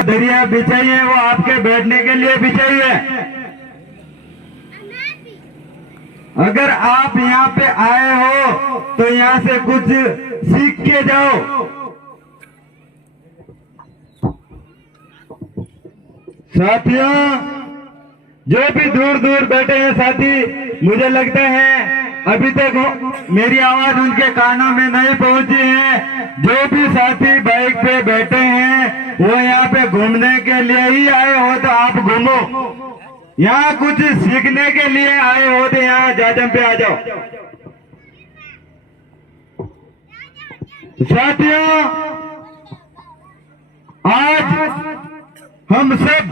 जो दरिया बिछाई है वो आपके बैठने के लिए बिछाई है। अगर आप यहाँ पे आए हो तो यहाँ से कुछ सीख के जाओ। साथियों, जो भी दूर दूर बैठे हैं साथी, मुझे लगता है अभी तक मेरी आवाज उनके कानों में नहीं पहुंची है। जो भी साथी बाइक पे बैठे हैं वो यहाँ पे घूमने के लिए ही आए हो तो आप घूमो। यहाँ कुछ सीखने के लिए आए हो तो यहाँ जाजम पे आ जाओ। साथियों, आज हम सब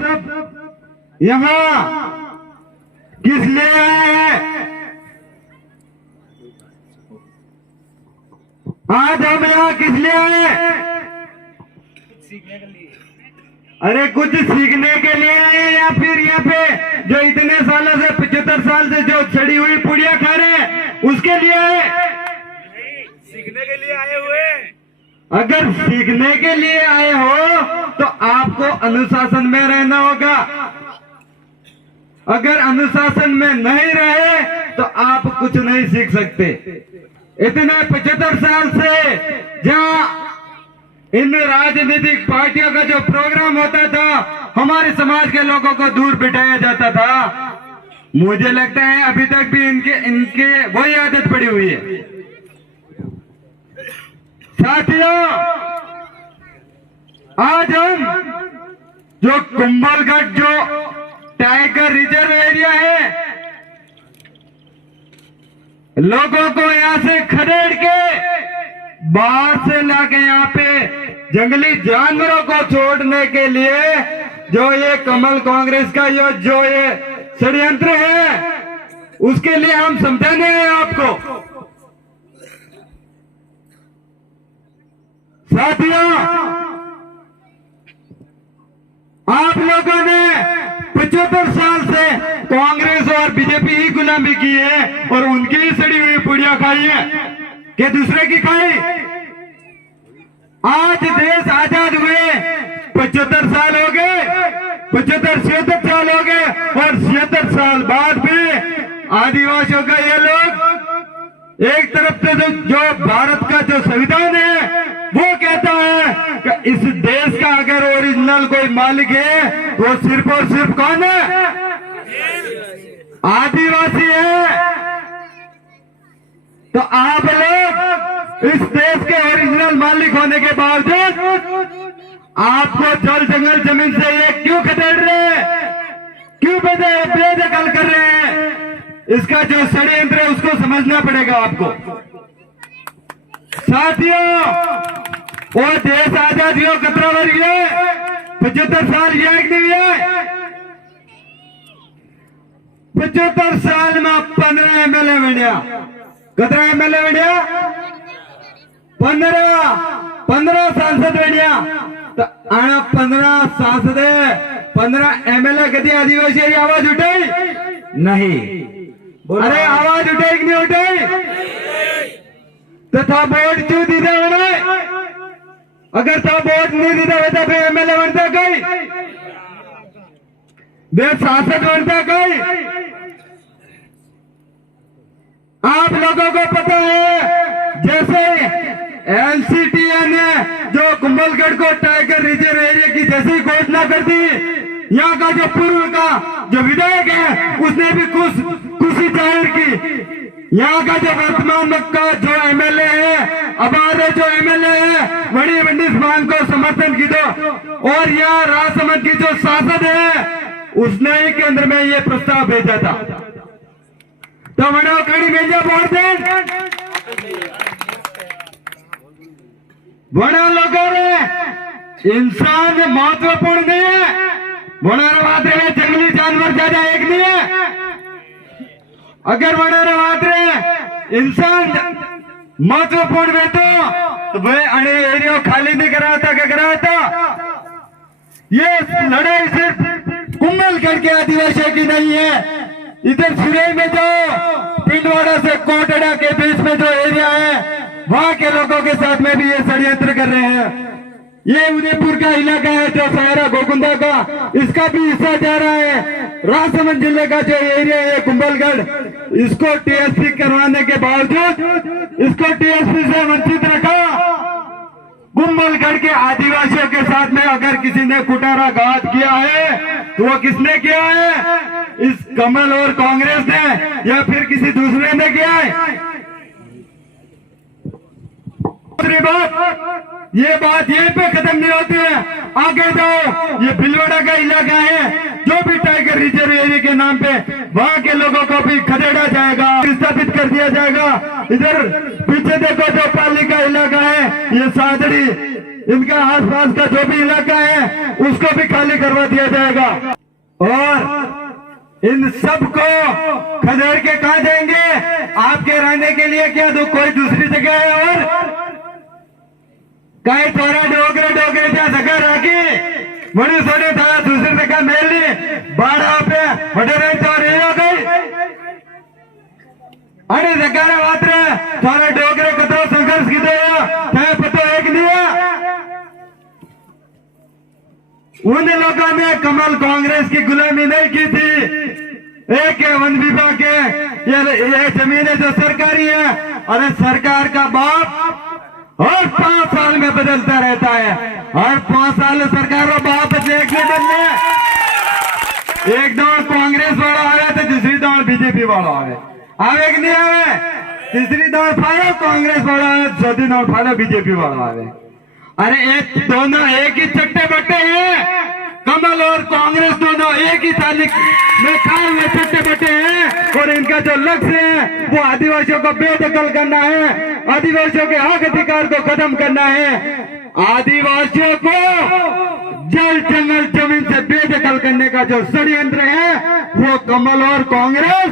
यहाँ किस लिए आए हैं? आज हम यहाँ किस लिए आए? सीखने के लिए। अरे कुछ सीखने के लिए आए या फिर यहाँ पे जो इतने सालों से 75 साल से जो सड़ी हुई पुड़िया खा रहे हैं उसके लिए आए? सीखने के लिए आए हुए। अगर सीखने के लिए आए हो तो आपको अनुशासन में रहना होगा। अगर अनुशासन में नहीं रहे तो आप कुछ नहीं सीख सकते। इतने 75 साल से जहां इन राजनीतिक पार्टियों का जो प्रोग्राम होता था, हमारे समाज के लोगों को दूर बिठाया जाता था। मुझे लगता है अभी तक भी इनके वही आदत पड़ी हुई है। साथियों, आज हम जो कुंभलगढ़ जो टाइगर रिजर्व एरिया है, लोगों को यहाँ से खदेड़ के बाहर से लाके यहाँ पे जंगली जानवरों को छोड़ने के लिए जो ये कमल कांग्रेस का जो ये षड्यंत्र है, उसके लिए हम समझाने हैं आपको। साथियों, आप लोगों ने 75 साल से कांग्रेस और बीजेपी ही गुलामी की है और उनकी ही सड़ी हुई पुड़िया खाई है कि दूसरे की खाई। आज देश आजाद हुए 75 साल हो गए, 76 साल हो गए और 76 साल बाद भी आदिवासियों का ये लोग एक तरफ से जो भारत का जो संविधान है वो कहता है कि इस देश का अगर ओरिजिनल कोई मालिक है वो सिर्फ और सिर्फ कौन है? आदिवासी है। तो आप लोग इस देश के ओरिजिनल मालिक होने के बावजूद आपको जल जंगल जमीन से ये क्यों खदेड़ रहे हैं, क्यों बेदखल कर रहे हैं? इसका जो षड्यंत्र है उसको समझना पड़ेगा आपको। साथियों, वो देश आजाद हुआ 17 वर्ष है, 75 साल एक नहीं है। 75 साल में 15 एमएलए बनिया। कितना एमएलए बनिया? 15 सांसद बनिया। तो आना 15 सांसद 15 एमएलए कभी आदिवासी आवाज उठाई नहीं? अरे आवाज उठाई कि नहीं उठाई? तथा वोट क्यों दीदा उन्हें? अगर तो वोट नहीं दीदा होता फिर एमएलए बनता कहीं, वे सांसद बनता कहीं। आप लोगों को पता है जैसे एनसीटीए ने जो कुंभलगढ़ को टाइगर रिजर्व एरिया की जैसी घोषणा कर दी, यहाँ का जो पूर्व का जो विधायक है उसने भी खुशी जाहिर की। यहाँ का जो वर्तमान का जो एमएलए है, हमारे जो एमएलए है बड़ी मंडी मांग को समर्थन की दो, और यहाँ राजसमंद की जो सांसद है उसने ही केंद्र में ये प्रस्ताव भेजा था। तो बड़ो कड़ी भेजा वोट दे बड़ा लोगों ने इंसान महत्वपूर्ण नहीं है। बड़ा मात्रे जंगली जानवर ज्यादा एक नहीं है। अगर बड़ा मात्रे इंसान महत्वपूर्ण है तो वह अणे एरिया खाली नहीं कराता क्या कराता? ये लड़ाई सिर्फ कुंभलगढ़ के आदिवासियों की नहीं है। इधर सिरे में जो पिंडवाड़ा से कोटड़ा के बीच में जो एरिया है वहां के लोगों के साथ में भी ये षड्यंत्र कर रहे हैं। ये उदयपुर का इलाका है जो सारा गोकुंदा का, इसका भी हिस्सा जा रहा है। राजसमंद जिले का जो एरिया है कुंभलगढ़, इसको टीएसपी करवाने के बावजूद इसको टीएसपी से वंचित रखा। कुंभलगढ़ के आदिवासियों के साथ में अगर किसी ने कुठाराघात किया है तो वो किसने किया है? इस कमल और कांग्रेस ने या फिर किसी दूसरे ने किया है। दूसरी बात, ये बात यहीं पे खत्म नहीं होती है, आगे जाओ। ये भिलवाड़ा का इलाका है, जो भी टाइगर रिजर्व एरिया के नाम पे वहां के लोगों को भी खदेड़ा जाएगा, विस्थापित कर दिया जाएगा। इधर पीछे देखो जो पाली का इलाका है, ये सादड़ी, इनका आसपास का जो भी इलाका है उसको भी खाली करवा दिया जाएगा। और इन सबको खदेड़ के कहा देंगे? आपके रहने के लिए क्या दो कोई दूसरी जगह है? और कई थोड़ा डोगरे डोगरे क्या जगह राखी बड़ी सोने था दूसरी जगह मेल ली बाढ़ पे बड़े रहे तो नहीं हो गई। अरे जगह मात्र थोड़ा डोगरे को तो संघर्ष की दो पतो एक दिया। उन लोगों ने कमल कांग्रेस की गुलामी नहीं की थी। एक है वन विभाग के, ये जमीनें जो सरकारी है, अरे सरकार का बाप हर 5 साल में बदलता रहता है। हर 5 साल सरकार का बाप एक नहीं बदले। एक दौड़ कांग्रेस वाला आवे तो दूसरी दौड़ बीजेपी वाला आवे कि नहीं आवे? तीसरी दौड़ फाड़ो कांग्रेस वाला आवे, चौथी दौड़ फाड़ो बीजेपी वाला आवे। अरे एक दोनों एक ही चट्टे बट्टे हैं। कमल और कांग्रेस दोनों एक ही थाली में खाए हुए चट्टे बट्टे हैं। और इनका जो लक्ष्य है वो आदिवासियों को बेदखल करना है, आदिवासियों के हक अधिकार को खत्म करना है, आदिवासियों को जल जंगल जमीन से बेदखल करने का जो षड्यंत्र है वो कमल और कांग्रेस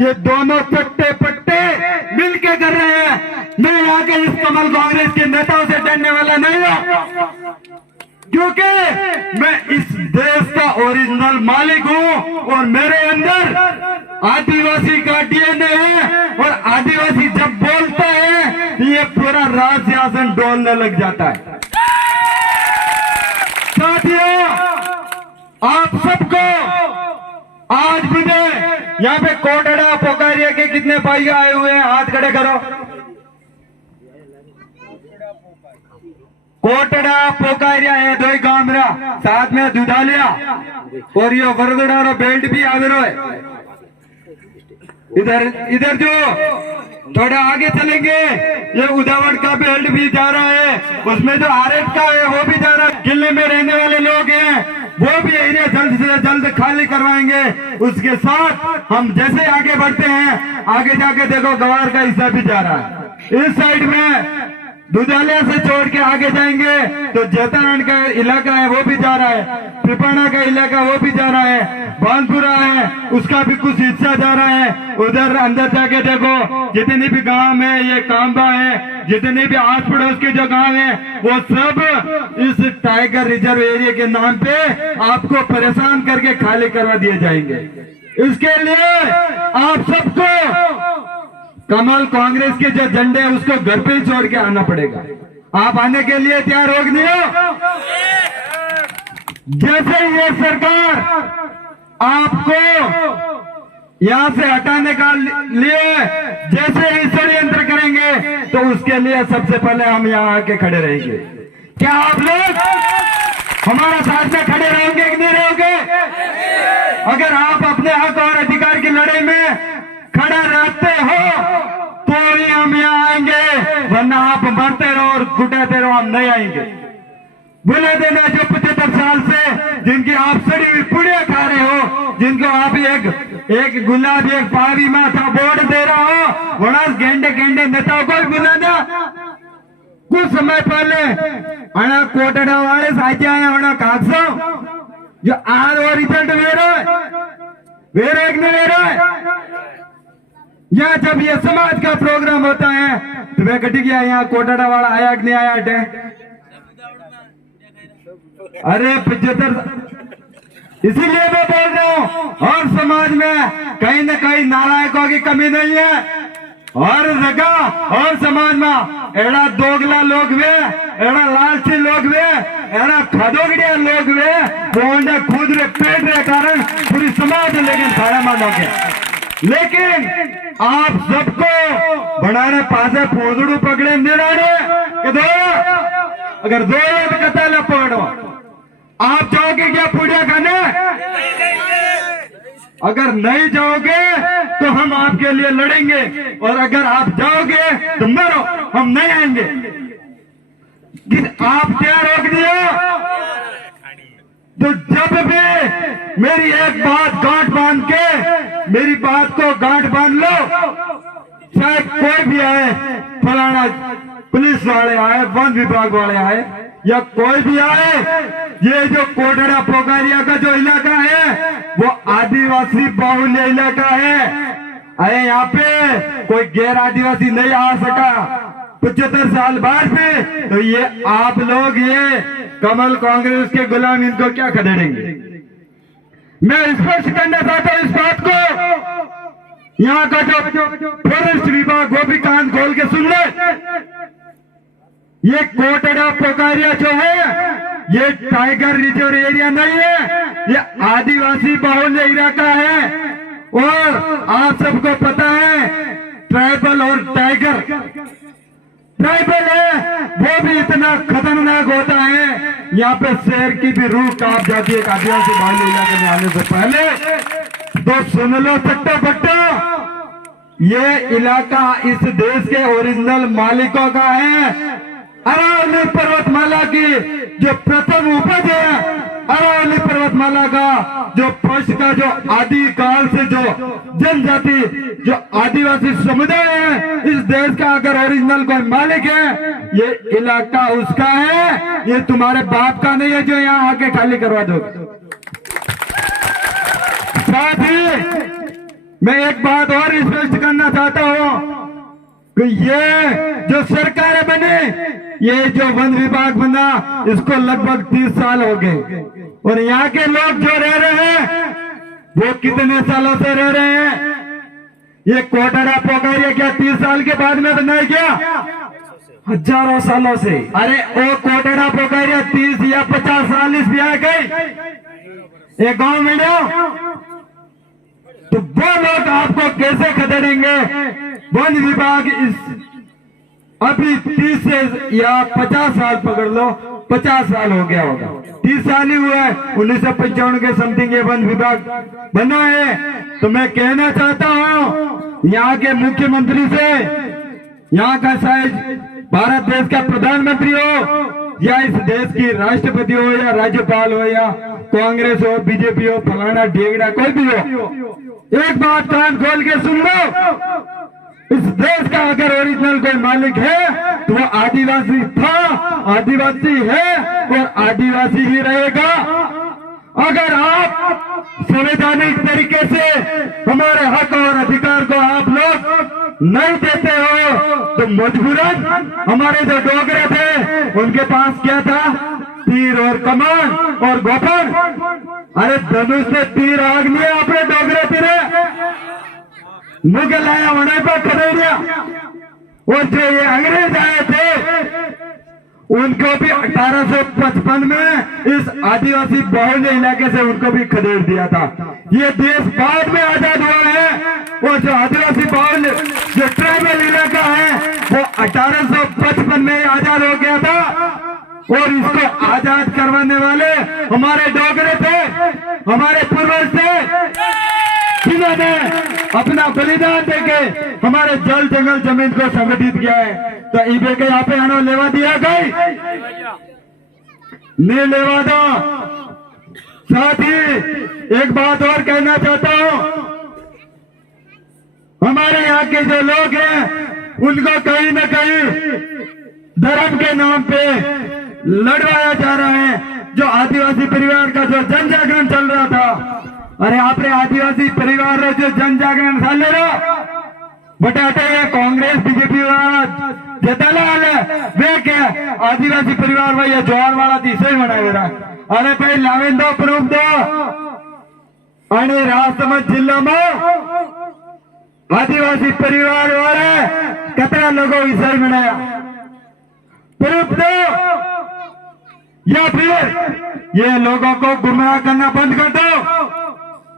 ये दोनों चट्टे पट्टे मिलके कर रहे हैं। मैं यहाँ के इस कमल कांग्रेस के नेताओं से डरने वाला नहीं हूँ, क्योंकि मैं इस देश का ओरिजिनल मालिक हूँ और मेरे अंदर आदिवासी का डीएनए है। और आदिवासी जब बोलता है ये पूरा राज शासन डोलने लग जाता है। साथियों, आप सबको आज भी यहाँ पे कोटड़ा पोकारिया के कितने भाई आए हुए हैं? हाथ खड़े करो। कोटड़ा पोकारिया है दो ही गांव मेरा, साथ में दुधालिया और ये वरदड़ा और बेल्ट भी आवेरो है। इधर जो थोड़ा आगे चलेंगे ये उदावड़ का बेल्ट भी जा रहा है, उसमें जो आरेट का है वो भी जा रहा है। किले में रहने वाले लोग हैं वो भी एरिया जल्द से जल्द खाली करवाएंगे। उसके साथ हम जैसे आगे बढ़ते हैं, आगे जाके देखो गवार का हिस्सा भी जा रहा है। इस साइड में दुधालिया से छोड़ के आगे जाएंगे तो जैतारण का इलाका है वो भी जा रहा है, पिपाना का इलाका वो भी जा रहा है, बानपुरा है उसका भी कुछ हिस्सा जा रहा है। उधर अंदर जाके देखो जितनी भी गांव है, ये कांबा है, जितने भी आस पड़ोस के जो गांव है वो सब इस टाइगर रिजर्व एरिया के नाम पे आपको परेशान करके खाली करवा दिए जाएंगे। इसके लिए आप सबको कमल कांग्रेस के जो झंडे है उसको घर पे ही छोड़ के आना पड़ेगा। आप आने के लिए तैयार हो नहीं हो? जैसे ये सरकार आपको यहां से हटाने का लिए जैसे ही षड्यंत्र करेंगे तो उसके लिए सबसे पहले हम यहां आके खड़े रहेंगे। क्या आप लोग हमारा साथ में खड़े रहोगे कि नहीं रहोगे? अगर आप अपने हक और अधिकार की लड़ाई में खड़ा रहते हो तो ही हम यहाँ आएंगे, वरना आप मरते रहो और घुटाते रहो, हम नहीं आएंगे। भूले देना जो 75 साल से जिनकी आप सड़ी हुई पुड़िया खा रहे हो, जिनको आप एक गुलाब एक पावी माथा बोर्ड दे रहा हो, वड़ा गेंडे गेंडे नेताओं को भी बुलाना। कुछ समय पहले अणा कोटड़ा वाले साथी आए अणा कागजों जो आज वो रिजल्ट वेरो एक नहीं वेरो। यहाँ जब ये समाज का प्रोग्राम होता है तो वे घटी गया यहाँ कोटड़ा वाला आया कि नहीं आया अटे? अरे 75। इसीलिए मैं बोल रहा हूँ और समाज में कहीं न कहीं नालायकों की कमी नहीं है। हर जगह और समाज में एड़ा दोगला लोग वे, एड़ा लालची लोग वे, एड़ा खदोगड़िया लोग वे, वो उन्हें खुद रे पेट रे कारण पूरी समाज लेकिन सारा मानो के लेकिन आप सबको बनाने पासे फोजड़ू पकड़े निराने कि दो अगर दो कथा न पकड़ो आप जाओगे क्या पूजा खाने अगर नहीं जाओगे तो हम आपके लिए लड़ेंगे और अगर आप जाओगे तो मरो हम नहीं आएंगे आप क्या रोक दिया तो जब भी मेरी एक बात गांठ बांध के मेरी बात को गांठ बांध लो चाहे कोई भी आए फलाना पुलिस वाले आए वन विभाग वाले आए या कोई भी आए ये जो कोटड़ा पोखरिया का जो इलाका है वो आदिवासी बाहुल्य इलाका है अरे यहाँ पे कोई गैर आदिवासी नहीं आ सका 75 साल बाद भी तो ये आप लोग ये कमल कांग्रेस के गुलाम इनको क्या खदेड़ेंगे मैं स्पष्ट करना चाहता हूँ इस बात को यहाँ का जो फॉरेस्ट विभाग वो भी कान खोल के सुन ले ये कोटड़ा पोखरिया जो है ये टाइगर रिजर्व एरिया नहीं है ये आदिवासी बाहुल्य इलाका है और आप सबको पता है ट्राइबल और टाइगर ट्राइबल है वो भी इतना खतरनाक होता है यहाँ पे शेर की भी रूह कांप जाती है आदिवासी बाहुल्य इलाके में आने से पहले तो सुन लो सट्टा पट्टा ये इलाका इस देश के ओरिजिनल मालिकों का है अरावली पर्वतमाला की जो प्रथम उपज है अरावली पर्वतमाला का जो फर्स्ट का जो आदि काल से जो जनजाति जो आदिवासी समुदाय है इस देश का अगर ओरिजिनल कोई मालिक है ये इलाका उसका है ये तुम्हारे बाप का नहीं है जो यहाँ आके खाली करवा दो साथ ही मैं एक बात और स्पष्ट करना चाहता हूँ कि ये जो सरकार बने ये जो वन विभाग बना इसको लगभग 30 साल हो गए और यहाँ के लोग जो रह रहे हैं वो कितने सालों से रह रहे हैं ये कोटड़ा पोखरिया क्या 30 साल के बाद में बनाया गया हजारों सालों से अरे वो कोटड़ा पोखरिया 30 या 50 साल इस बिहार गई एक गांव में तो वो लोग आपको कैसे खदेड़ेंगे वन विभाग इस अभी 30 से या 50 साल पकड़ लो 50 साल हो गया होगा 30 साल ही हुआ है 1995 के समथिंग ये वन विभाग बना है तो मैं कहना चाहता हूँ यहाँ के मुख्यमंत्री से यहाँ का शायद भारत देश का प्रधानमंत्री हो या इस देश की राष्ट्रपति हो या राज्यपाल हो या कांग्रेस हो बीजेपी हो फलाना ढेगड़ा कोई भी हो एक बात कान खोल के सुन लो इस देश का अगर ओरिजिनल कोई मालिक है तो वो आदिवासी था आदिवासी है और आदिवासी ही रहेगा अगर आप संवैधानिक तरीके से हमारे हक और अधिकार को आप लोग नहीं देते हो तो मजबूरन हमारे जो डोगरे थे उनके पास क्या था तीर और कमान और गोफन अरे धनुष से तीर आग नहीं अपने डोगरे तीरे मुगल आया वहां पर खदेड़िया और जो ये अंग्रेज आए थे उनको भी 1855 में इस आदिवासी बाहुल्य इलाके से उनको भी खदेड़ दिया था ये देश बाद में आजाद हुआ है और जो आदिवासी बाहुल्य जो ट्राइबल इलाका है वो 1855 में आजाद हो गया था और इसको आजाद करवाने वाले हमारे डोगरे थे हमारे पूर्वज थे जिन्होंने अपना बलिदान देके हमारे जल जंगल जमीन को संगठित किया है तो ईबे के यहाँ पे आना लेवा दिया गई नहीं लेवा दो साथ ही एक बात और कहना चाहता हूँ हमारे यहाँ के जो लोग हैं उनको कहीं न कहीं धर्म के नाम पे लड़वाया जा रहा है जो आदिवासी परिवार का जो जन जागरण चल रहा था अरे आपने आदिवासी परिवार रे जो जन जागरण चाले रहा बटाटे कांग्रेस बीजेपी वाला जतालाल वे क्या आदिवासी परिवार भाई ज्वार वाला तीसरे बनाए रहा अरे भाई लावेन दो प्रूफ दो राजसमंद जिला में आदिवासी परिवार वाले कितना लोगों ईसाई बनाया प्रूफ दो या फिर ये लोगों को गुमराह करना बंद कर दो।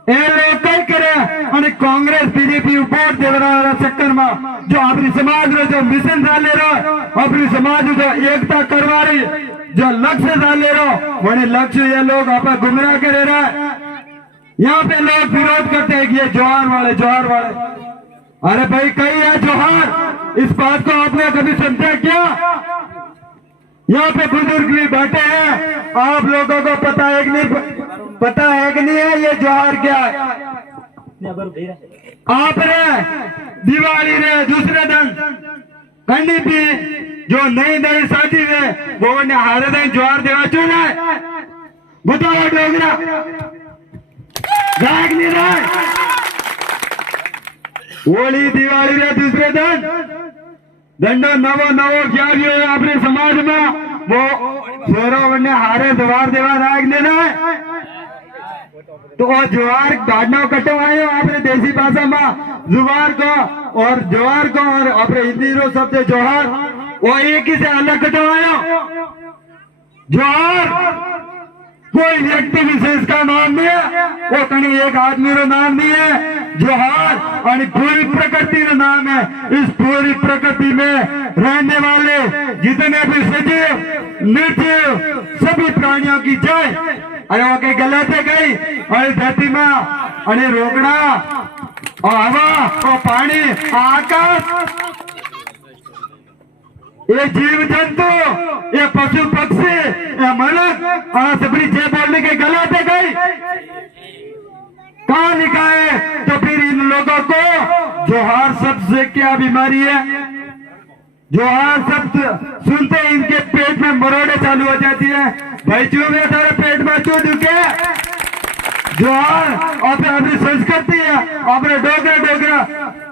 ये लोग कई करे અને कांग्रेस बीजेपी वोट देवरा चक्कर में जो अपनी समाज रो जो मिशन डाले रहो, अपनी समाज जो एकता करवा रही जो लक्ष्य डाले रहो, वही लक्ष्य ये लोग आप गुमराह करे रहा। यहाँ पे लोग विरोध करते हैं कि ये जौहर वाले। अरे भाई कई है जौहर, इस बात को आपने कभी समझा क्या? यहाँ पे बुजुर्ग भी बैठे हैं, आप लोगों को पता है कि नहीं है ये जौहर क्या है? आपने दिवाली रे दूसरे दिन कंडी थी जो नई शादी रे वो ने हारे दिन जौहर देवा चुना है। बताओ डोगरा गायक नहीं रहा। होली दिवाली रे दूसरे दिन दंडो नवो क्या भी है अपने समाज में वो सोरो ने हारे द्वार देवा नायक ने ना तो ज्वार गाड़ना कटवाए आपने देसी भाषा में जुवार को और ज्वार को और अपने हिंदी रो शब्द जौहर वो एक ही से अलग कटवाया। जौहर कोई व्यक्ति विशेष का नाम नहीं है, वो कहीं एक आदमी का नाम नहीं है। जौहर और पूरी प्रकृति का नाम है। इस पूरी प्रकृति में रहने वाले जितने भी सजीव निर्जीव सभी प्राणियों की जय। अरे वो कहीं गलत है गई और धरती में अरे रोकड़ा और हवा और पानी आकाश ये जीव जंतु ये पशु पक्षी ये मनुष्य और सभी जय बोलने के गलत है गई कहाँ लिखा है? तो फिर इन लोगों को जौहर शब्द से क्या बीमारी है? जौहर शब्द सुनते इनके पेट में मरोड़े चालू हो जाती है। भाई चूहे तेरे पेट में चू दुखे जौहर अपने अपनी संस्कृति है अपने डोगरा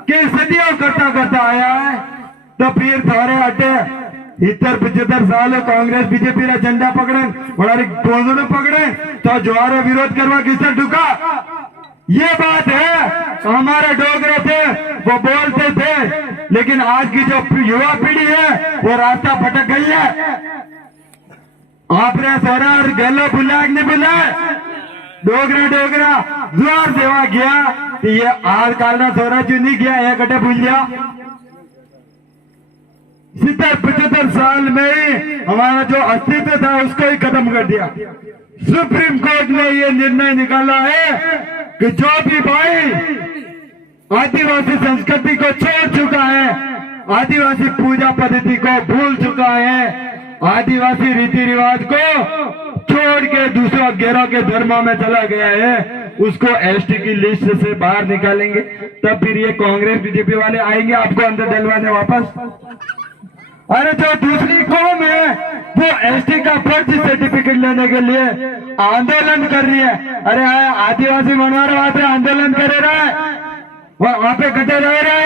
के सदियों करता आया है। तो फिर थोड़े हटे 75 साल कांग्रेस बीजेपी रा झंडा पकड़े बड़ा गोंदड़ो पकड़े तो जौहर विरोध करवा किसे ढुका। ये बात है हमारे डोगरे थे वो बोलते थे, लेकिन आज की जो युवा पीढ़ी है वो रास्ता भटक गई है। आपने सोरा गलो बुला नहीं बुलाए डोगरा जोर देवा गया ये आज काल ना सोरा चू नहीं गया एक कटे भूल गया। 75 साल में ही हमारा जो अस्तित्व था उसको ही खत्म कर दिया। सुप्रीम कोर्ट ने ये निर्णय निकाला है कि जो भी भाई आदिवासी संस्कृति को छोड़ चुका है, आदिवासी पूजा पद्धति को भूल चुका है, आदिवासी रीति रिवाज को छोड़ के दूसरा गैरों के धर्मों में चला गया है, उसको एसटी की लिस्ट से बाहर निकालेंगे। तब फिर ये कांग्रेस बीजेपी वाले आएंगे आपको अंदर डलवाने वापस। अरे जो दूसरी कौम है वो एसटी का फर्जी सर्टिफिकेट लेने के लिए आंदोलन कर रही है। अरे आदिवासी मनवारा वहां पे आंदोलन करे रहा है वहां पे कटे रह रहा है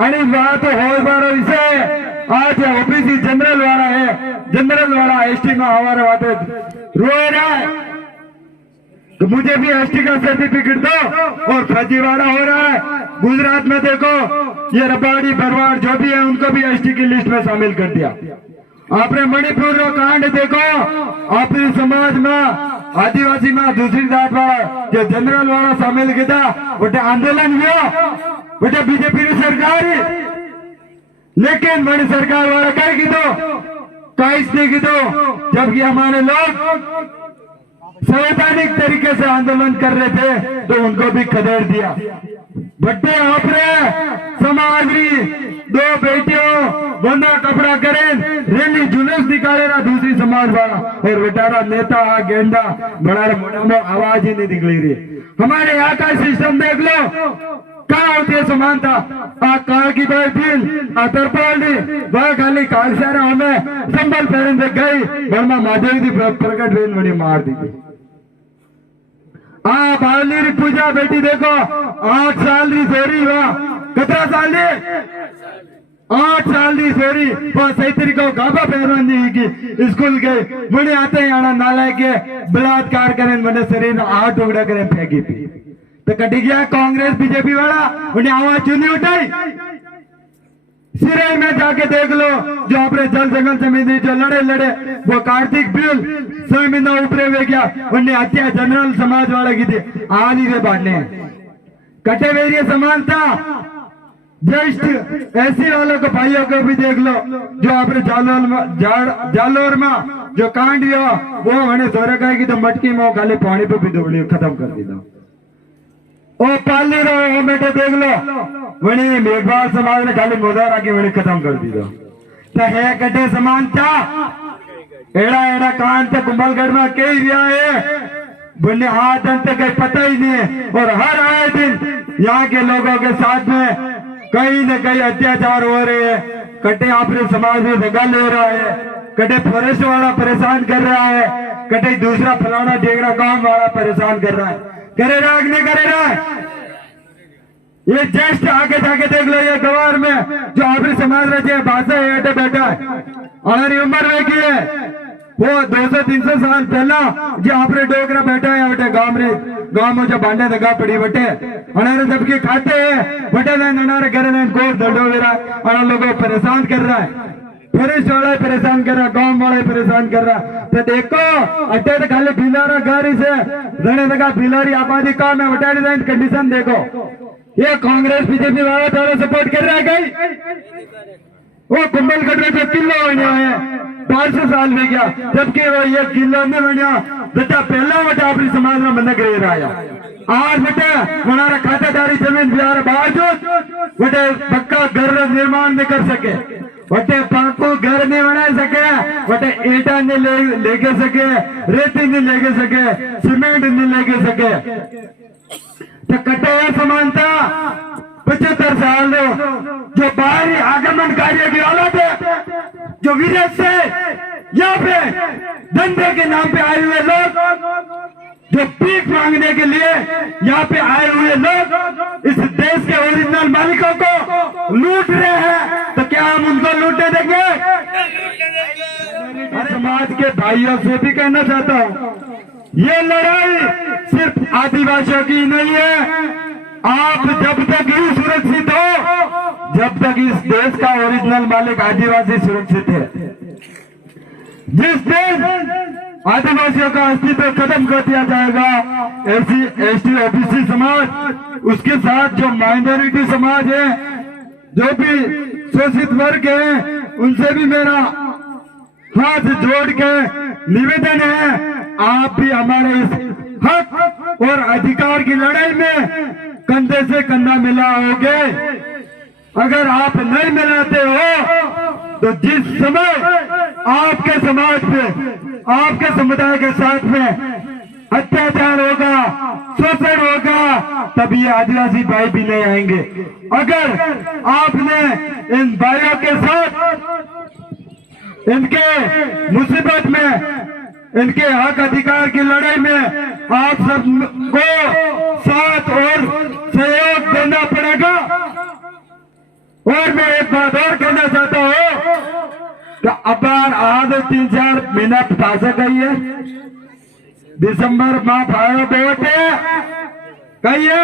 अरे वहां तो हो बारो इसे आज ओबीसी जनरल वाला एसटी में हमारे वहां पे रो रहा है तो मुझे भी एसटी का सर्टिफिकेट दो और फर्जीवाड़ा हो रहा है। गुजरात में देखो ये रबाड़ी भरवाड़ जो भी है उनको भी एसटी की लिस्ट में शामिल कर दिया। आपने मणिपुर का कांड देखो अपने समाज में आदिवासी में दूसरी जात वाला जो जनरल वाला शामिल किया बेटे आंदोलन हुआ बेटे बीजेपी की सरकार लेकिन बड़ी सरकार वाला कर की दो काइस नहीं की दो जबकि हमारे लोग संवैधानिक तरीके से आंदोलन कर रहे थे तो उनको भी खदेड़ दिया। बट्टे आपने समाज दो बेटियों बंदा कपड़ा करें रैली जुलूस निकाले रहा दूसरी समाज वाला और बेचारा नेता गेंडा बड़ा मोटा में आवाज ही नहीं निकली रही। हमारे यहाँ का सिस्टम देख लो कहाँ होती है समानता कार की भाई बिल तरपाल वह खाली कागजारा हमें संबल पहन से गई वर्मा महादेव की प्रकट बेन बड़ी मार दी। बावली पूजा बेटी देखो 8 साल की छोरी वह कितना साल 8 साल की छोरी वह सही तरीके गाबा पहरवानी की स्कूल गए मुझे आते हैं आना नालायक के बलात्कार करें मैंने शरीर में 8 टुकड़ा करें फेंकी थी तो कटी गया कांग्रेस बीजेपी वाला उन्हें आवाज क्यों नहीं उठाई। सिरे में जाके देख लो, जो अपने जल जंगल समिति जो लड़े वो कार्तिक बिल समिति ऊपरे हुए गया, उन्हें हत्या जनरल समाज वाला की थी आनी वे बांटने कटे वेरिय समानता जस्ट ऐसी वालों को भाइयों को भी देख लो, जो अपने जालोर में जो कांड हुआ वो मैंने सोरे का की तो मटकी में खाली पानी पे भी दौड़ी खत्म कर दी था। ओ पाली रहो बेटे देख लो, वही मेघवाल समाज ने खाली मुदारा की वही खत्म कर दी तो है कटे समानता एड़ा एड़ा कांड तो कुंभलगढ़ में कई दिया है बुने हाथ अंत का पता ही नहीं, और हर आए दिन यहाँ के लोगों के साथ में कहीं न कहीं अत्याचार हो रहे हैं। कटे आपने समाज में दगा ले रहा है, कटे फॉरेस्ट वाला परेशान कर रहा है, कटे दूसरा फलाना ढेगड़ा गांव वाला परेशान कर रहा है, करे रहा नहीं करे रहा। ये जस्ट आगे जाके देख लो, ये गवार में जो आपने समाज रचे भाषा है बैठा है हमारी उम्र में की है वो 200-300 साल पहला जो आपने डोगरा बैठा है बेटे गांव में जो बांडे दगा पड़ी बटे हमारे सबके खाते हैं बटे हमारे घर में गोर दर्द हो रहा है और लोगों को परेशान कर रहा है, फॉरेस्ट वाला परेशान कर रहा है, गांव वाला परेशान कर रहा है। तो देखो अटे तो खाली बिलारा गाड़ी से रहने लगा बिलारी आबादी का मैं बटा डिजाइन कंडीशन देखो, ये कांग्रेस बीजेपी वाला थोड़ा सपोर्ट कर रहा है कहीं वो कुंभलगढ़ में जो किलो बना है 500 साल में गया, जबकि वो ये किलो में बना बेटा पहला बेटा अपनी समाज में बंधक रह रहा है। आज बेटा हमारा खातेदारी जमीन बिहार बावजूद बेटे पक्का घर निर्माण नहीं कर सके, बटे पाको घर नहीं बना सके, बटे ईटा नहीं लेके सके, रेती नहीं लेके सके, सीमेंट नहीं लेके सके। तो कटे समानता 75 साल जो बाहरी आगमन कार्य की औलाद है, जो विदेश से यहाँ पे धंधे के नाम पे आए हुए लोग, जो भीख मांगने के लिए यहाँ पे आए हुए लोग इस देश के ओरिजिनल मालिकों को लूट रहे हैं, तो क्या हम उनको लूटने देंगे? समाज के भाइयों से भी कहना चाहता हूँ, ये लड़ाई सिर्फ आदिवासियों की नहीं है। आप जब तक ही सुरक्षित हो, जब तक इस देश का ओरिजिनल मालिक आदिवासी सुरक्षित है। जिस दिन आदिवासियों का अस्तित्व खत्म कर दिया जाएगा, एसटी ओबीसी समाज उसके साथ जो माइनॉरिटी समाज है, जो भी शोषित वर्ग है, उनसे भी मेरा हाथ जोड़ के निवेदन है, आप भी हमारे इस हक और अधिकार की लड़ाई में कंधे से कंधा मिलाओगे। अगर आप नहीं मिलाते हो तो जिस समय आपके समाज पे, आपके समुदाय के साथ में अत्याचार होगा, शोषण होगा, तब ये आदिवासी भाई भी नहीं आएंगे। अगर आपने इन भाइयों के साथ इनके मुसीबत में, इनके हक अधिकार की लड़ाई में आप सबको साथ और सहयोग देना पड़ेगा। और मैं एक बात और कहना चाहता हूँ कि अब आज 3-4 महीना पास गई है, दिसंबर माह फाड़ो वोट कहिए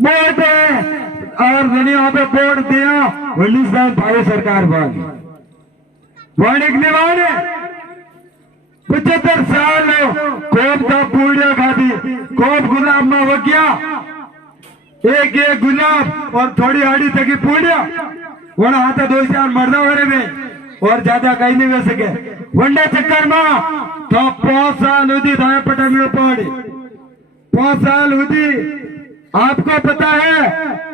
वोट और दुनिया पे वोट दिया 19 साल भारत सरकार बन वाणिक निवाण 75 साल कोप का पूड़िया खाती, कोप गुलाब में हो गया, एक गुलाब और थोड़ी आड़ी तक पूड़िया वना आता 2-4 मर्दा हो रहे और ज्यादा कहीं नहीं हो सके। वंडे चक्कर में तो 5 साल हुई था पटन में पड़ी, 5 साल हुई। आपको पता है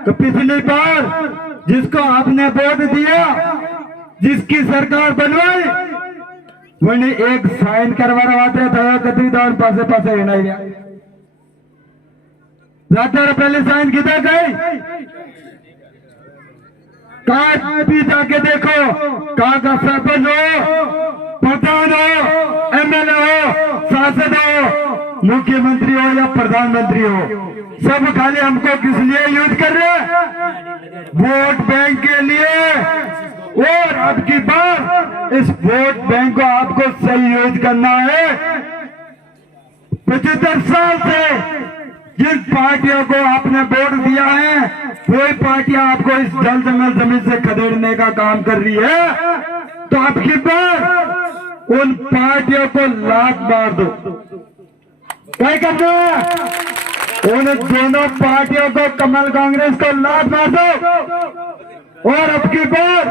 तो पिछली बार जिसको आपने वोट दिया, जिसकी सरकार बनवाई, वही एक साइन करवाते थे कतरी दान पासे पासे हिंडाई जाते पहले साइन किधर गई, कहा भी जाके देखो, कहा का सरपंच हो, प्रधान हो, एमएलए हो, सांसद हो, मुख्यमंत्री हो या प्रधानमंत्री हो, सब खाली हमको किस लिए यूज कर रहे हैं? वोट बैंक के लिए। और अब की बार इस वोट बैंक को आपको सही यूज करना है। 75 साल से जिन पार्टियों को आपने वोट दिया है वही पार्टियां आपको इस जल जंगल जमीन से खदेड़ने का काम कर रही है। तो अब की बार उन पार्टियों को लात मार दो। क्या करना है? उन दोनों पार्टियों को, कमल कांग्रेस को लात मार दो और अब की बार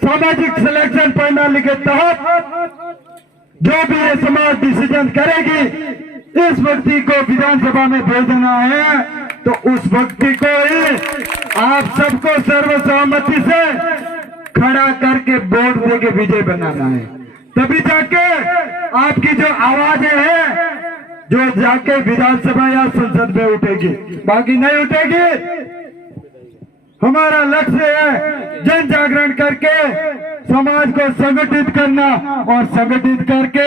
सामाजिक सिलेक्शन प्रणाली के तहत जो भी ये समाज डिसीजन करेगी इस व्यक्ति को विधानसभा में भेजना है तो उस व्यक्ति को ही आप सबको सर्वसहमति से खड़ा करके वोट देके विजय बनाना है। तभी जाके आपकी जो आवाजें हैं जो जाके विधानसभा या संसद में उठेगी, बाकी नहीं उठेगी। हमारा लक्ष्य है जन जागरण करके समाज को संगठित करना और संगठित करके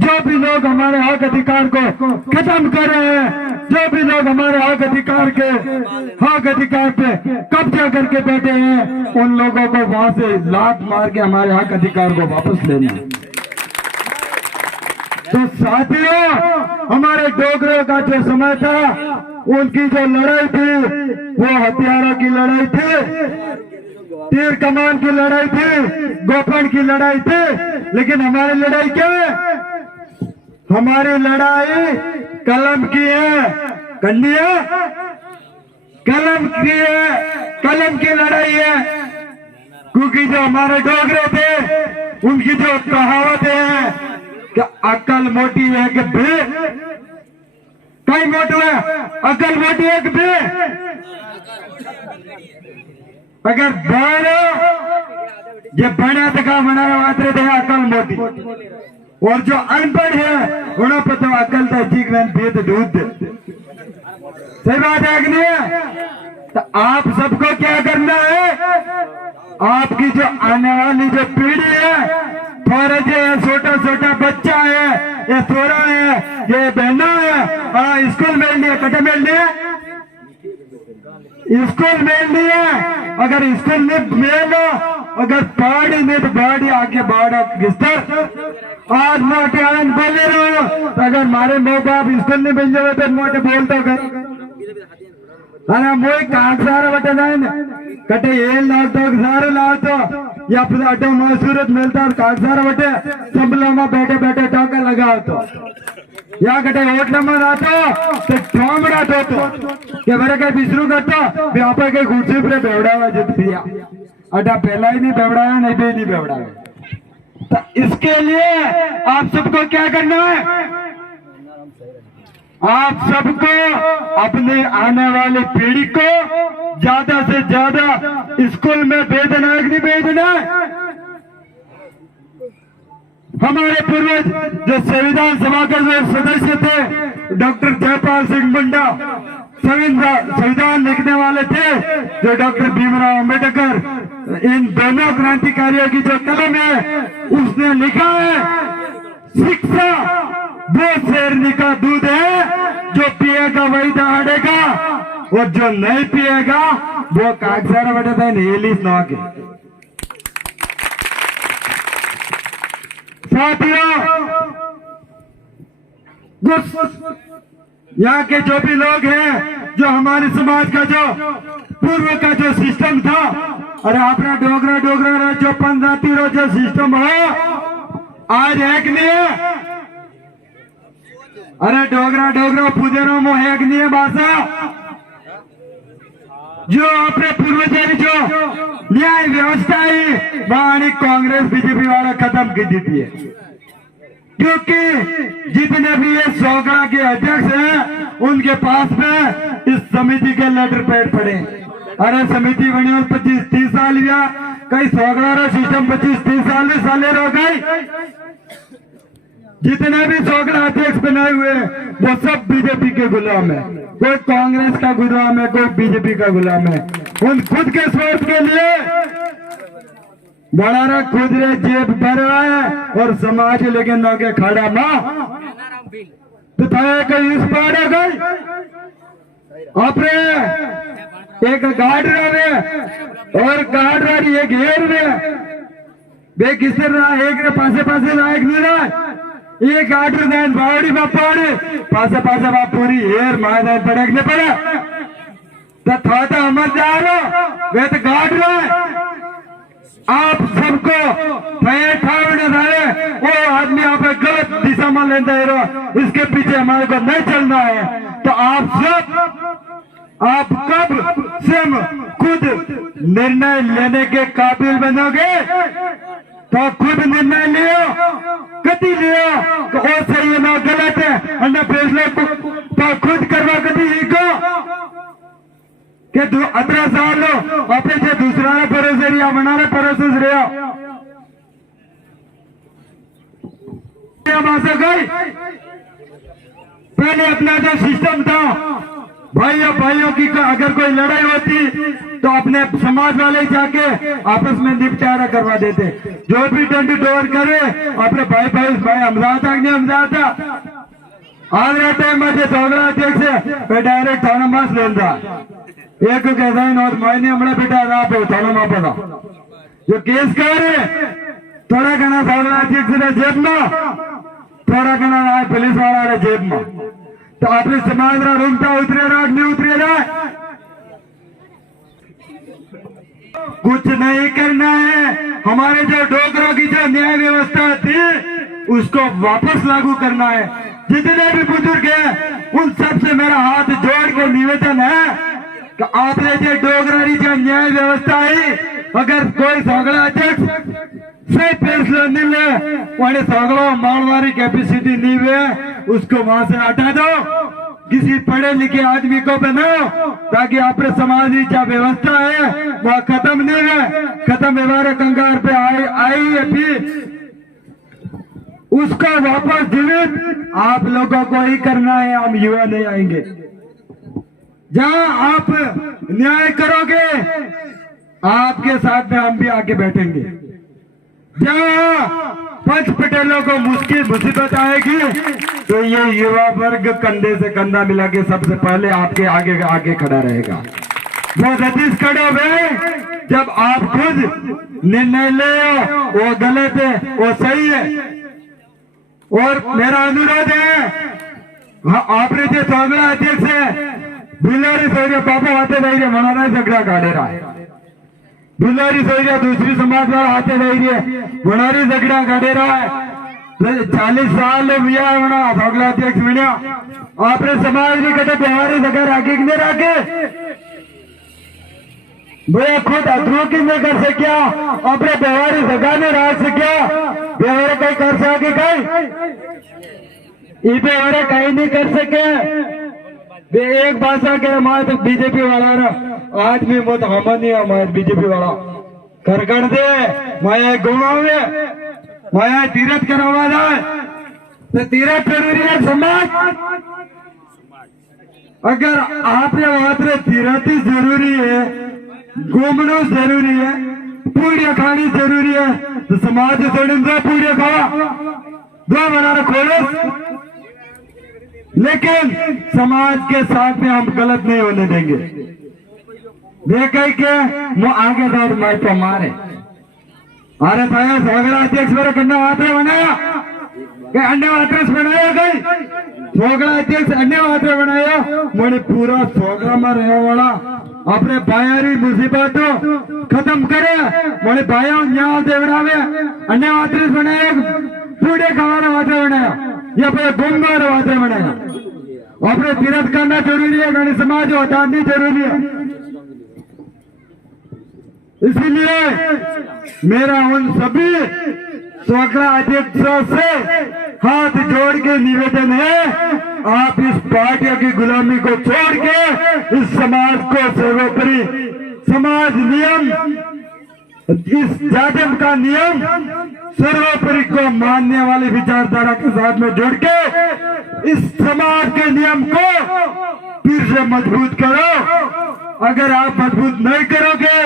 जो भी लोग हमारे हक अधिकार को खत्म कर रहे हैं, जो भी लोग हमारे हक अधिकार पे कब्जा करके बैठे हैं, उन लोगों को वहां से लात मार के हमारे हक अधिकार को वापस लेना। तो साथियों, हमारे डोगरों का जो समय था उनकी जो लड़ाई थी वो हथियारों की लड़ाई थी, तीर कमान की लड़ाई थी, गोफन की लड़ाई थी। लेकिन हमारी लड़ाई क्या है? हमारी लड़ाई कलम की है, करनी है, कलम की है, कलम की लड़ाई है। क्योंकि जो हमारे डोगरे थे उनकी जो कहावत है कि अकल मोटी है कि बे, कई मोटू है, अकल मोटी है कि बे। अगर बड़ो ये बड़ा तका बना वातरे थे अकल मोटी, और जो अनपढ़ है उन्हें पता अकल तो ठीक भेद दूध दे। सही बात है कि नहीं? तो आप सबको क्या करना है? आपकी जो आने वाली जो पीढ़ी है, थोड़ा जो छोटा छोटा बच्चा है, ये थोड़ा है, ये बहना है, स्कूल में लिए कटे में लिए स्कूल में लिए, अगर स्कूल में मेलो, अगर पहाड़ी में तो बाड़ी आके बाड़ा किस्तर आज मोटे आनंद बोले रहो। तो अगर मारे माँ बाप स्कूल में मिल जाए तो मोटे बोलते कर अरे मोई कागजारा बटे ना कटे ये लातो सारे लातो या फिर अटे सूरत मिलता और कागजारा बटे सब लोग बैठे बैठे टोका लगाओ तो या कटे होटल में आतो तो ठोमड़ा तो के बरे के बिसरू करतो व्यापार के कुर्सी पर बेवड़ा जित पिया अटा पहला ही नहीं बेवड़ाया, नहीं भी नहीं बेवड़ाया। तो इसके लिए आप सबको क्या करना है? आप सबको अपने आने वाली पीढ़ी को ज्यादा से ज्यादा स्कूल में भेजना है कि नहीं भेजना? हमारे पूर्वज जो संविधान सभा के जो सदस्य थे डॉक्टर जयपाल सिंह मुंडा, संविधान लिखने वाले थे जो डॉक्टर भीमराव अंबेडकर, इन दोनों क्रांतिकारियों की जो कलम है उसने लिखा है शिक्षा वो शेरनी का दूध है, जो पिएगा वही दहाड़ेगा और जो नहीं पिएगा वो कागजारा बैठा था नेली नवा के। साथियों, यहाँ के जो भी लोग हैं, जो हमारे समाज का जो पूर्व का जो सिस्टम था, अरे अपना डोगरा डोगरा जो 15 रो जो सिस्टम है आज है कि नहीं है? अरे डोगरा डोगरा पुदेरो मो है कि नहीं है भाषा? जो अपने पूर्वजारी जो न्याय व्यवस्था है वहां कांग्रेस बीजेपी वाला खत्म कर देती है। क्योंकि जितने भी ये सोगड़ा के अध्यक्ष हैं उनके पास में इस समिति के लेटर पैड पड़े। अरे समिति बनी और 25-30 साल या कई सोगड़ा सिस्टम 25-30 साल में साले रह गए। जितने भी सोगड़ा अध्यक्ष बनाए हुए वो सब बीजेपी के गुलाम है, कोई कांग्रेस का गुलाम है, कोई बीजेपी का गुलाम है। उन खुद के स्वार्थ के लिए बड़ा खुद रे जेब भर रहा है और समाज लेकिन आगे खड़ा माँ तो था कहीं इस पाड़ा गई अपने एक गाड़ रहे और गाड़ रही एक घेर में बे किस तरह एक रे पासे पासे एक नहीं रहा ये गाटर देन बावड़ी बापाड़ी पासा पासा बाप पूरी हेर मैदान पड़कने पड़ा तो था अमर जा रहा वे तो गाट रहा आप सबको वो आदमी आप गलत दिशा में लेता है इसके पीछे हमारे को नहीं चलना है तो आप कब स्वयं खुद निर्णय लेने के काबिल बनोगे तो खुद निर्णय लियो कति लियो वो सही है ना गलत है अन्य फैसले तो खुद करवा कति को के 18 साल अपने से दूसरा भरोसे रिया बनाने भरोसे रिया भाषा गई पहले अपना जो सिस्टम था भाइयों की अगर कोई लड़ाई होती तो अपने समाज वाले जाके आपस में निपटारा करवा देते जो भी डंड डोर करे अपने भाई हमजाता आज टाइम में झगड़ा अध्यक्ष डायरेक्ट थाना मास लेता एक कहता है और मैंने हमारा बेटा आप थाना मा पड़ा जो केस कर थोड़ा घना झगड़ा अध्यक्ष जेब में थोड़ा घना पुलिस वाला जेब में तो अपने समाज रा रूमता उतरेगा नहीं उतरेगा कुछ नहीं करना है हमारे जो डोगरों की जो न्याय व्यवस्था थी उसको वापस लागू करना है जितने भी बुजुर्ग हैं उन सबसे मेरा हाथ जोड़ के निवेदन है कि आपने जो डोगरारी जो न्याय व्यवस्था है अगर कोई झगड़ा अध्यक्ष सही फैसला नहीं ले वही झगड़ा मारवारी कैपेसिटी नहीं है उसको वहां से हटा दो किसी पढ़े लिखे आदमी को बनाओ ताकि अपने समाज की जो व्यवस्था है वह खत्म नहीं है खत्म व्यवहार कंगार पे आई है फिर उसको वापस जीवित आप लोगों को ही करना है हम युवा नहीं आएंगे जहां आप न्याय करोगे आपके साथ में हम भी आके बैठेंगे जहां पंच पटेलों को मुश्किल मुसीबत आएगी तो ये युवा वर्ग कंधे से कंधा मिला के सबसे पहले आपके आगे आगे खड़ा रहेगा वो सतीश खड़े हुए जब आप खुद निर्णय ले वो गलत है वो सही है और मेरा अनुरोध है आपने जो झगड़ा अध्यक्ष है बिलारी सोरिया पापा आते नहीं रहे मना झगड़ा काटे रहा है बिलारी सोरिया दूसरी समाज वाला आते नहीं रहे मनारी झगड़ा काटे रहा है 40 साल भैया झगड़ा अध्यक्ष बनिया आपने समाज में कटे बिहारी जगह राखे कि नहीं राखे भैया खुद अधरू की नहीं कर सकिया अपने बिहारी जगह नहीं रख सकिया बिहार कहीं कर सके कहीं बिहार कहीं नहीं कर सके वे एक भाषा के हमारे बीजेपी वाला ना आज भी बहुत हमन है हमारे बीजेपी वाला कर दे माया घुमावे माया तीरथ करवा जाए तो तीरथ जरूरी है समाज अगर आपने वहां तीरथ ही जरूरी है घूमना जरूरी है पूड़िया खानी जरूरी है तो समाज से पूड़िया खावा दो बनाना खोलो लेकिन समाज के साथ में हम गलत नहीं होने देंगे देख के वो आगे दौड़ मार तो मारे अरे भाई झगड़ा अध्यक्ष मेरे कंधा वात्र बनाया कहीं अन्य वात्रस बनाया कहीं झगड़ा अध्यक्ष अन्य वात्र बनाया मैंने पूरा झगड़ा में रहने वाला अपने बायारी मुसीबत खत्म करे मैंने बाया न्याय देवड़ावे अन्य वात्रस बनाया पूरे खाना वात्र बनाया या फिर गुमगार वात्र बनाया अपने तीरथ करना जरूरी है गणित समाज हटानी जरूरी है इसलिए मेरा उन सभी झगड़ा अध्यक्षों से हाथ जोड़ के निवेदन है आप इस पार्टियों की गुलामी को छोड़ के इस समाज को सर्वोपरि समाज नियम इस जातिम का नियम सर्वोपरि को मानने वाली विचारधारा के साथ में जुड़ के इस समाज के नियम को फिर से मजबूत करो अगर आप मजबूत नहीं करोगे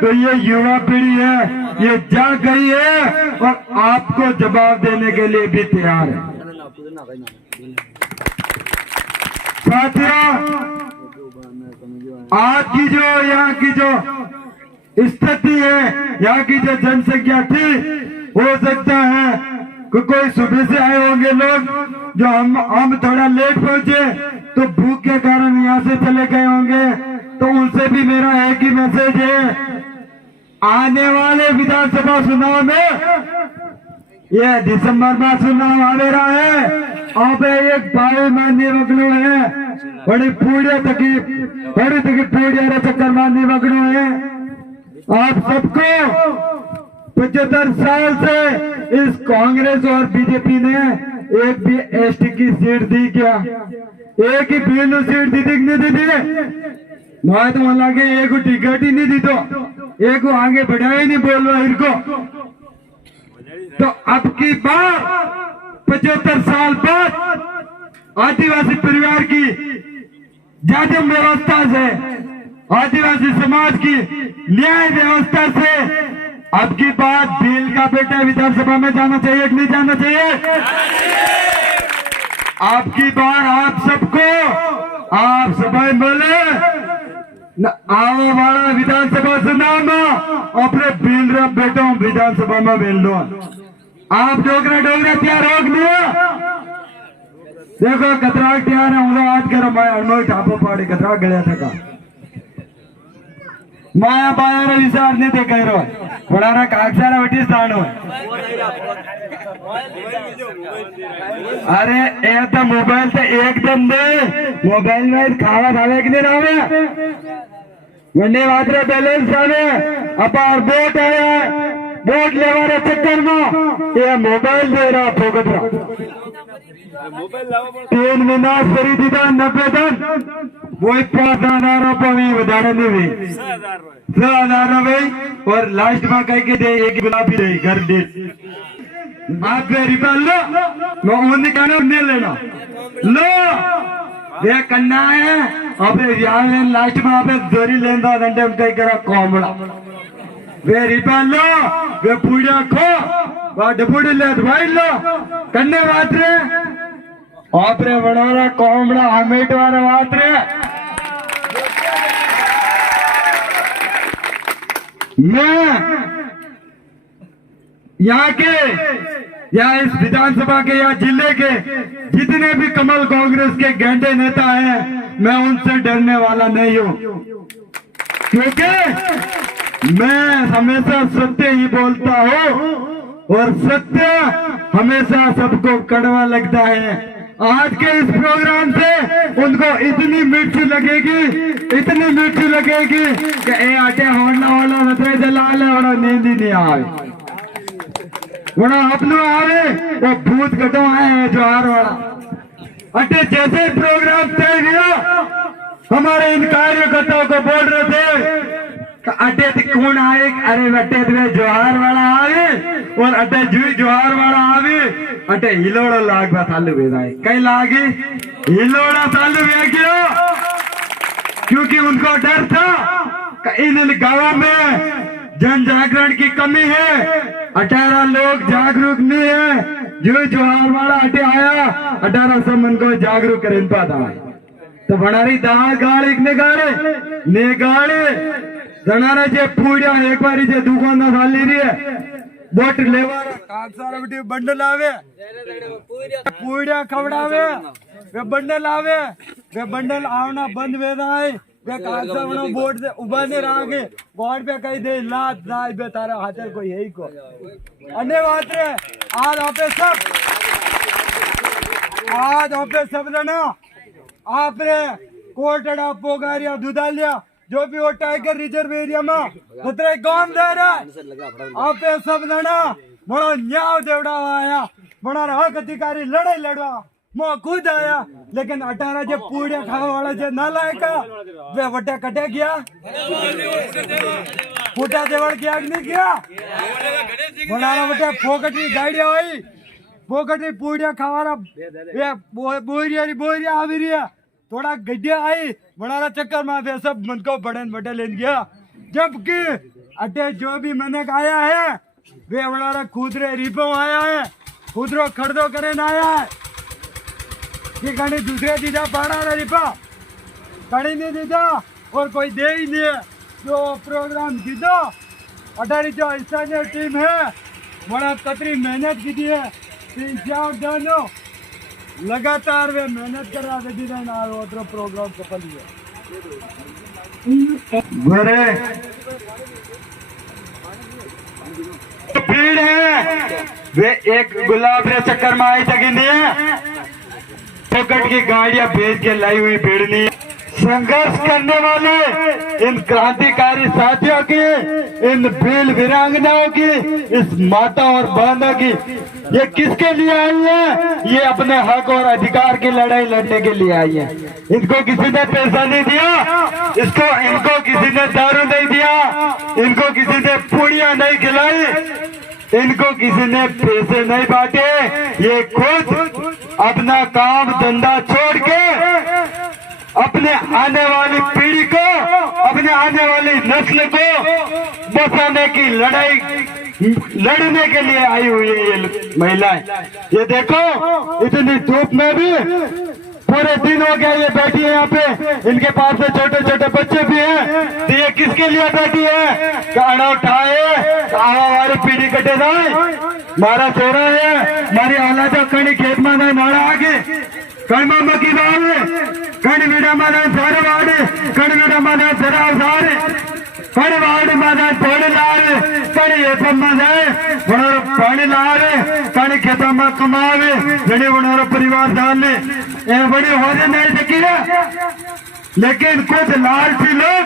तो ये युवा पीढ़ी है ये जाग गई है और आपको जवाब देने के लिए भी तैयार है साथियों आज की जो यहाँ की जो स्थिति है यहाँ की जो जनसंख्या थी हो सकता है कोई सुबह से आए होंगे लोग, जो हम थोड़ा लेट पहुंचे तो भूख के कारण यहाँ से चले गए होंगे, तो उनसे भी मेरा एक ही मैसेज है, आने वाले विधानसभा चुनाव में, ये दिसंबर में चुनाव आ रहा है, अब एक भाई मानने वगड़ो है, बड़ी पूड़िया तकी पूड़िया चक्कर मारने वगड़ो है। आप सबको 75 साल से इस कांग्रेस और बीजेपी ने एक भी एसटी की सीट दी क्या? एक ही पीएनओ सीट दी थी नहीं दी? मैं तो मन लगे एक टिकट ही नहीं दी, तो एक को आगे बढ़ाया ही नहीं, बोलो इनको। तो अब की बार 75 साल बाद आदिवासी परिवार की जाजम व्यवस्था से, आदिवासी समाज की न्याय व्यवस्था से अब की बात बिल का बेटा विधानसभा में जाना चाहिए कि नहीं जाना चाहिए? अब की बार आप सबको, आप सभी बोले आओ वाला विधानसभा चुनाव में अपने बिल रे बेटो विधानसभा में बिल लो। आप डोगरा तैयार हो नहीं? देखो कतराक तैयार है, हम आज करो मैं अनमोल ठापो पाड़ी कतराक गया था माया बाया विचार नहीं थे कह रहा बड़ा कागजारा वटी स्थान हो। अरे ये तो मोबाइल तो एकदम दे, मोबाइल में खावा खावे कि नहीं रहा वंडे वात्रे बैलेंस आवे अपार बोट आया, बोट लेवारे चक्कर में ये मोबाइल दे रहा फोकट रहा 3 महीना सरी दीदा 90 दिन वही 5,000 रुपये વધારે नहीं हुई 6,000 भाई, और लास्ट में कह के दे एक गुलाबी दे घर दे आप रिपल लो, मैं उन्हें कहना उन्हें लेना लो ये करना है। अब यहाँ लास्ट में आप जोरी लेना घंटे में कहीं करा कोमड़ा वे रिपल लो, वे पूजा खो वह डबूडी ले भाई लो करने बात रे आपरे वड़ोरा कोमड़ा हमेट वाला बात रे। मैं यहाँ के या इस विधानसभा के या जिले के जितने भी कमल कांग्रेस के गैंडे नेता हैं, मैं उनसे डरने वाला नहीं हूँ, क्योंकि मैं हमेशा सत्य ही बोलता हूँ और सत्य हमेशा सबको कड़वा लगता है। आज के इस प्रोग्राम से उनको इतनी मिर्ची लगेगी कि ए आटे होना वाला बतरे जला ले और नींद ही नहीं आए, बड़ा अपना आवे वो भूत कटो आए जोहार वाला अटे। जैसे प्रोग्राम तय गया हमारे इन कार्यकर्ताओं को बोल रहे थे अटे कौन आए, अरे अटे जोहार वाला आवे और अटे जुई जोहार वाला आवे अटे हिलोड़ा लाग चालू है कई लागी हिलोड़ा चालू है क्यों? क्योंकि उनको डर था इन गांवों में जन जागरण की कमी है, 18 लोग जागरूक नहीं है। जो जोहार वाला अटे आया 18 सब उनको जागरूक कर पाता है, तो बनारी दाल गाड़ी ने गाड़े जनारा जे पूजा एक बारी जे दुकान साली रही है बोट लेवा कागजारा बेटी बंडल आवे पूजा खवड़ावे वे बंडल आवे वे बंडल आवना बंद वेदा है वे कागजारा बोट से उबाने रागे गॉड पे कही दे लात जाय बे तारा हाथे कोई यही को अन्य बात रे। आज आपे सब जना आपने कोटड़ा पोगारिया दुधालिया जो भी वो टाइगर रिजर्व एरिया में खतरे गांव दे रहा है, आप सब लड़ा बड़ा न्याय देवड़ा आया, बड़ा हक अधिकारी लड़ाई लड़वा मैं खुद आया, लेकिन 18 जो पूड़े खावा वाला जो नालायका वे वटे कटे गया फूटा देवड़ किया नहीं किया बड़ा वटे फोकटी गाड़ी आई फोकटी पूड़े खावा बोरिया आवी रही है थोड़ा गड्ढिया आई बड़ा चक्कर में सब मन को बड़े बड़े ले गया, जबकि अटे जो भी मैंने आया है वे बड़ा खुदरे रिपो आया है खुदरो खरीदो करे ना आया है कि कहीं दूसरे दीदा पाड़ा रहा रिपा कहीं नहीं दीदा और कोई दे ही नहीं है। जो प्रोग्राम दीदो 18 जो स्थानीय टीम है बड़ा कतरी मेहनत की है दोनों लगातार वे मेहनत कर रहा डिजाइन और प्रोग्राम सफल हुआ गोरे भीड़ है वे एक गुलाब रे चक्कर में आई तक नहीं है पकड़ की गाड़ियां भेज के लाई हुई भीड़ नहीं है। संघर्ष करने वाले इन क्रांतिकारी साथियों की, इन वीर वीरांगनाओं की, इस माता और बहनों की, ये किसके लिए आई है? ये अपने हक और अधिकार की लड़ाई लड़ने के लिए आई है। इनको किसी ने पैसा नहीं दिया, इनको किसी ने दारू नहीं दिया, इनको किसी ने पूड़ियां नहीं खिलाई, इनको किसी ने पैसे नहीं बांटे। ये खुद अपना काम धंधा छोड़ के अपने आने वाली पीढ़ी को, अपने आने वाली नस्ल को बचाने की लड़ाई लड़ने के लिए आई हुई है ये महिलाएं। ये देखो इतनी धूप में भी पूरे दिन हो गया ये बैठी है यहाँ पे, इनके पास में छोटे छोटे बच्चे भी हैं। तो ये किसके लिए बैठी है? काड़ा उठाए आवा हमारी पीढ़ी कटे जाए, मारा छोरा है मारी औलाद कणी खेत में नाड़ा आगे कण मक्की बावे कण वीड़ा माना सारे वाड़े कण वीड़ा माना सरा सारे कण वाड़ माना थोड़े लावे कण एफम में जाए वनोर पानी लावे कण खेता में कमावे जने वनोर परिवार डाले ये बड़ी होने नहीं सकी है। लेकिन कुछ लालची लोग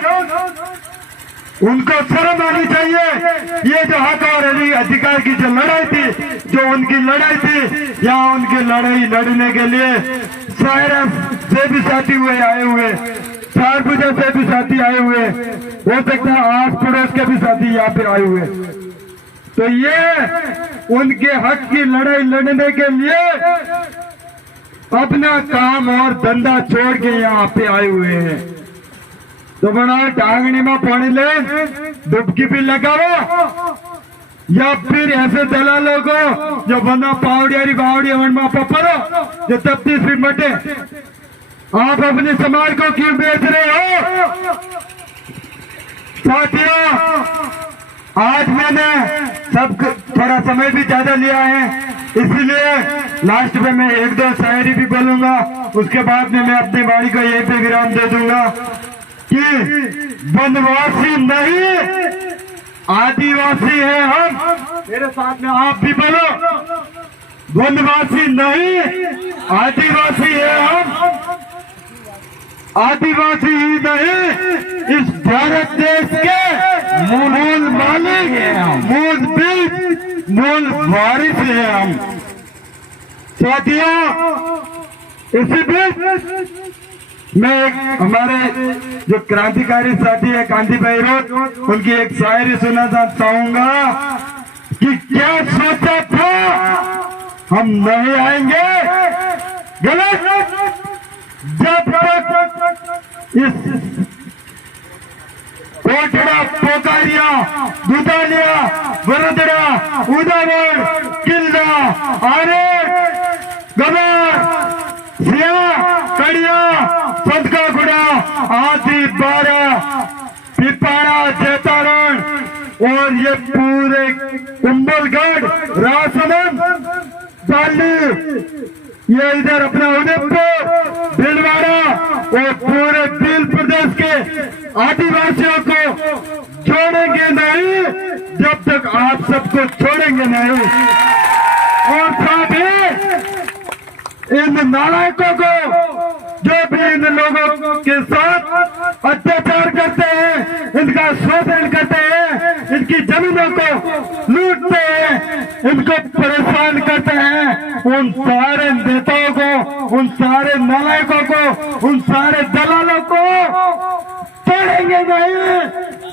उनको शर्म आनी चाहिए। ये जो हक और अधिकार की जो लड़ाई थी, जो उनकी लड़ाई थी, यहाँ उनकी लड़ाई लड़ने के लिए सायरा से भी साथी हुए आए हुए, सारपूजा से भी साथी आए हुए, हो सकता है आस पड़ोस के भी साथी यहाँ पे आए हुए। तो ये उनके हक की लड़ाई लड़ने के लिए अपना काम और धंधा छोड़ के यहाँ पे आए हुए हैं। तो बना टांगनी में पानी ले डुबकी भी लगाओ, या फिर ऐसे दलालों को जो बंदा पावड़ियारी बावड़ी वन में पपरो जो तफ्तीश भी मटे। आप अपने समाज को क्यों बेच रहे हो? साथियों, आज मैंने सब थोड़ा समय भी ज्यादा लिया है, इसलिए लास्ट में मैं एक दो शायरी भी बोलूंगा, उसके बाद में मैं अपनी वाणी को यहीं पे विराम दे दूंगा कि वनवासी नहीं आदिवासी है हम। मेरे साथ में आप भी बोलो, वनवासी नहीं आदिवासी है हम। आदिवासी ही नहीं, इस भारत देश के मूल मालिक हैं हम, मूल वारिस हैं हम। साथियों, इसी बीच मैं एक हमारे जो क्रांतिकारी साथी है कांति भाई रोड, उनकी एक शायरी सुनाना चाहूंगा कि क्या सोचा था हम नहीं आएंगे, गलत। जब तक इस कोटड़ा पोकारिया दुधालिया वरदड़ा उदावड़ किल्ला आरे गबर सिया कड़िया सदका गुड़ा आदि बारा पिपाड़ा जेतारण और ये पूरे कुंभलगढ़ राजसमंद बाली, ये इधर अपना उदयपुर भीलवाड़ा और पूरे भील प्रदेश के आदिवासियों को छोड़ेंगे नहीं जब तक आप सबको छोड़ेंगे नहीं। और साथ ही इन नालायकों को, जो भी इन लोगों के साथ अत्याचार करते हैं, इनका शोषण करते हैं, इनकी जमीनों को लूटते हैं, इनको परेशान करते हैं, उन सारे नेताओं को, उन सारे नालायकों को, उन सारे दलालों को छोड़ेंगे नहीं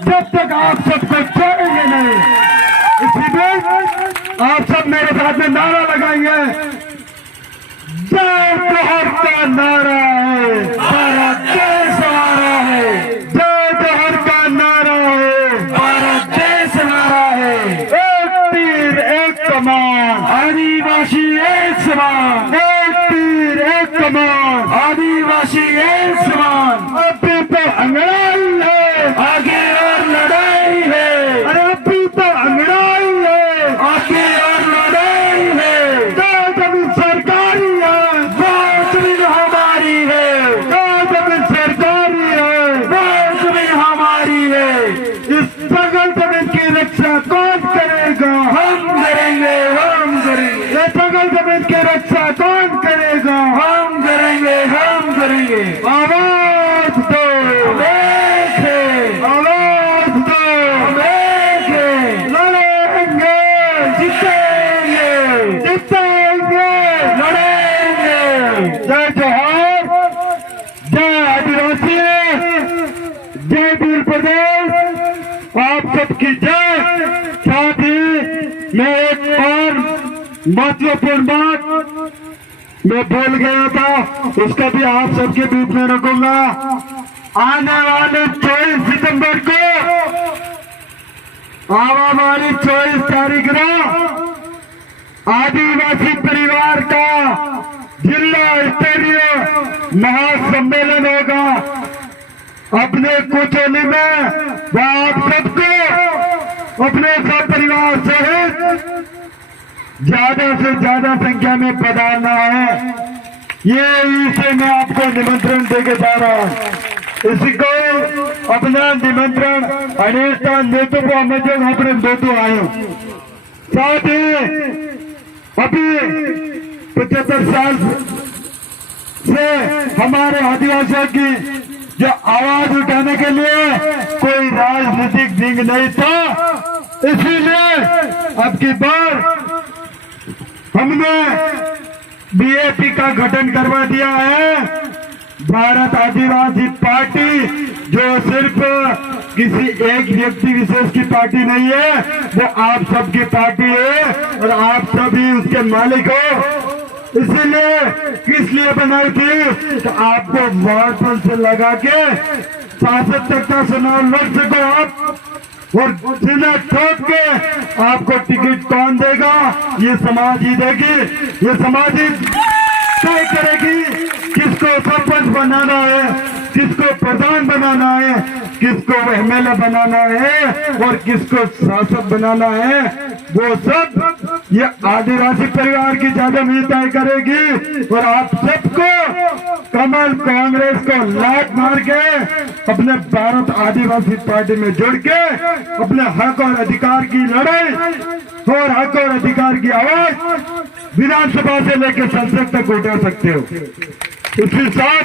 जब तक आप सबको छोड़ेंगे नहीं। इसलिए आप सब मेरे साथ में नारा लगाएंगे, जय जोहर का नारा है, भारत देश हमारा है। जय जोहर का नारा है, भारत देश हमारा है। एक तीर एक कमान, आदिवासी एक समान। एक तीर एक कमान, आदिवासी एक समान। अभी तो अंगड़ाई है, आगे और लड़ाई है। अरे अभी तो अंगड़ाई है, आगे और लड़ाई है। जय कौन करेगा? हम करेंगे, हम करेंगे, ये जंगल जमीन की रक्षा कौन करेगा? हम करेंगे, हम करेंगे। आवाज दो, हम एक हैं, आवाज दो, हम एक हैं। लड़ेंगे, जीतेंगे, जीतेंगे, लड़ेंगे। जय जोहार, जय आदिवासी, जय वीर प्रदेश, आप सबकी जय। साथ ही मैं एक और महत्वपूर्ण बात मैं भूल गया था, उसका भी आप सबके बीच में रखूंगा। आने वाले 24 सितंबर को, आने वाली 24 तारीख को आदिवासी परिवार का जिला स्तरीय महासम्मेलन होगा अपने कुचोली में। वह आप सबको अपने सब परिवार सहित ज्यादा से ज्यादा संख्या में पधारना है। ये इसे मैं आपको निमंत्रण देके जा रहा हूँ। इसी को अपना निमंत्रण अनेकता नेतृत्व में जो अपने दोस्तों आए। साथ ही अभी 75 साल से हमारे आदिवासियों की जो आवाज उठाने के लिए कोई राजनीतिक जिंग नहीं था, इसीलिए अब की बार हमने बीएपी का गठन करवा दिया है। भारत आदिवासी पार्टी जो सिर्फ किसी एक व्यक्ति विशेष की पार्टी नहीं है, वो आप सबकी पार्टी है और आप सभी उसके मालिक हो। इसीलिए किस लिए बनाई थी कि आपको वार्ड से लगा के सांसद तक का चुनाव लड़ सको आप, और सीधा ठोक के आपको टिकट कौन देगा? ये समाज ही देगी, ये समाज ही तय करेगी किसको सरपंच बनाना है, किसको प्रधान बनाना है, किसको एमएलए बनाना है और किसको सांसद बनाना है। वो सब ये आदिवासी परिवार की ज्यादा में तय करेगी। और आप सबको कमल कांग्रेस को लात मार के अपने भारत आदिवासी पार्टी में जुड़ के अपने हक और अधिकार की लड़ाई और हक और अधिकार की आवाज विधानसभा से लेकर संसद तक उठा सकते हो। इसके साथ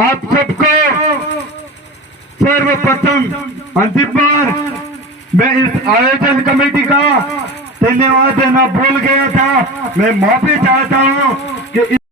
आप सबको सर्वप्रथम अंतिम बार मैं इस आयोजन कमेटी का धन्यवाद देना भूल गया था। मैं माफी चाहता हूं कि